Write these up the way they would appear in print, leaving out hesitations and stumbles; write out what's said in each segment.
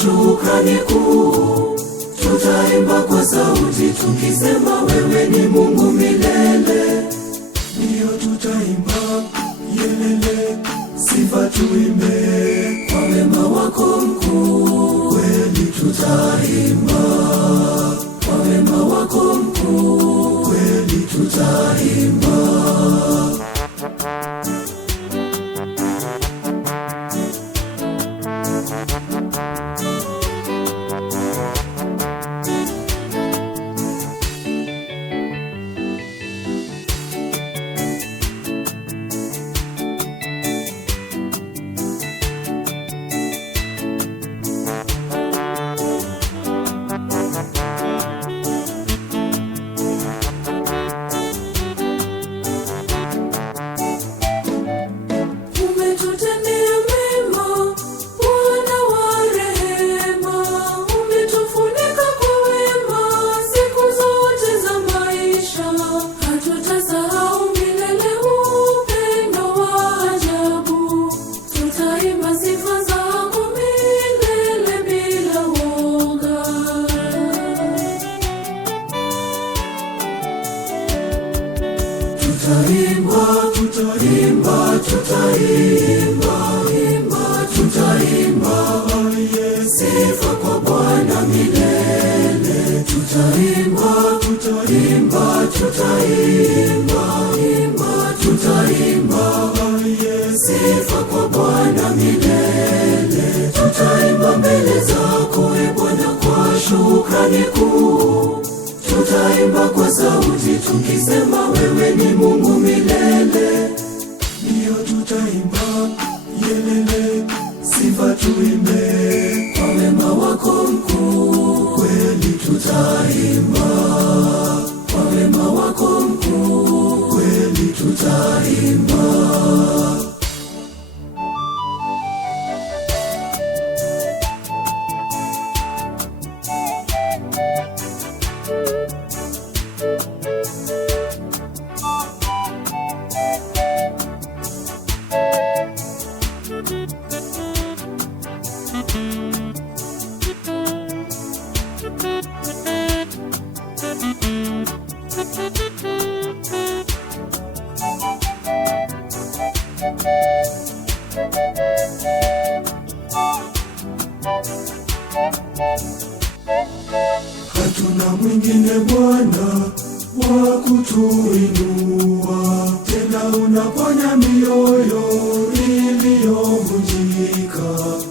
shukrani kuu. Tutaimba kwa sauti tukisema wewe ni Mungu milele. Ndiyo tutaimba yelele, sifa tuimbe kwa wema wako mkuu. Kweli tutaimba kwa wema wako mkuu. Kweli tutaimba. Tutaimba, sifa kwa Bwana milele. Tutaimba, sifa kwa Bwana milele. Tutaimba mbele zako e Bwana kwa shukrani kuu. Tutaimba kwa sauti tukisema wewe ni Mungu milele. Ndiyo tutaimba yelele, sifa tuimbe kwa wema wako mkuu. Kweli tutaimba kwa wema wako mkuu. Kweli tutaimba. Hatuna mwingine Bwana wa kutuinua, tena unaponya mioyo iliyovunjika.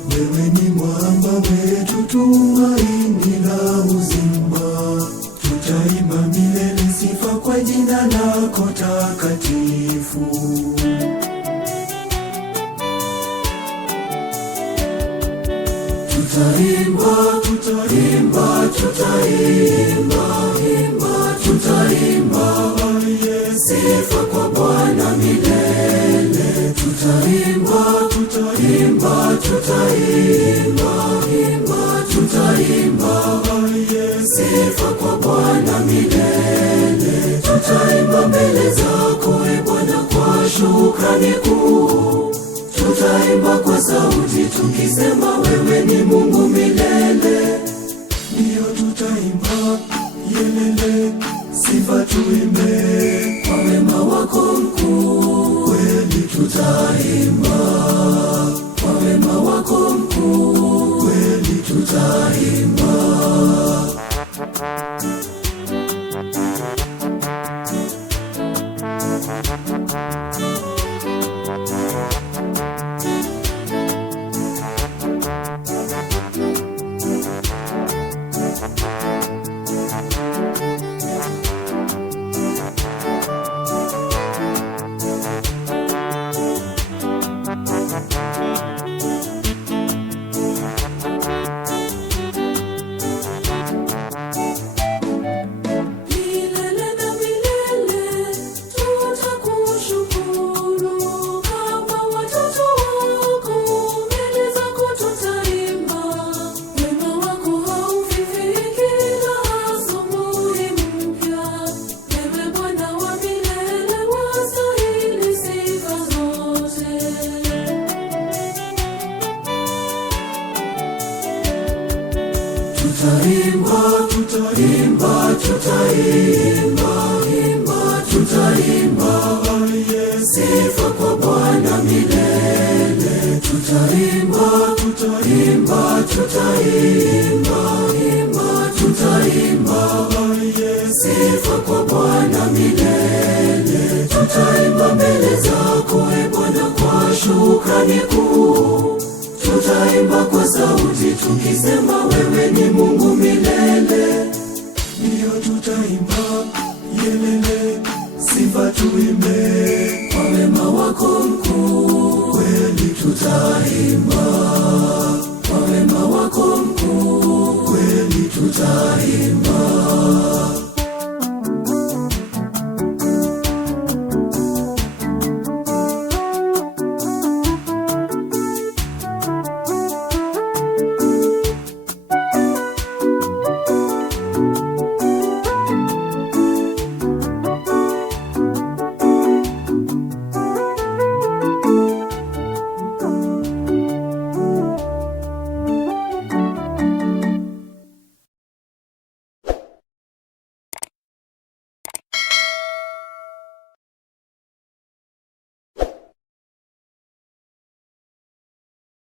Wewe ni mwamba wetu, tumaini la uzima. Tutaimba milele sifa kwa jina lako takatifu. Tutaimba, sifa kwa Bwana milele. Tutaimba, sifa kwa Bwana milele. Tutaimba mbele zako e Bwana kwa shukrani kuu. Tutaimba kwa sauti tukisema wewe ni Mungu milele. Ndiyo tutaimba yelele, sifa tuimbe kwa wema wako mkuu. Kweli tutaimba kwa wema wako mkuu. Kweli tutaimba. Tutaimba, tutaimba, tutaimba, tutaimba sifa kwa Bwana milele. Tutaimba, tutaimba, tutaimba, tutaimba sifa kwa Bwana milele. Tutaimba mbele zako e Bwana kwa shukrani kuu. Tutaimba kwa sauti tukisema wewe ni Mungu milele. Ndiyo tutaimba yelele, sifa tuimbe kwa wema wako mkuu. Kweli tutaimba kwa wema wako mkuu. Kweli tutaimba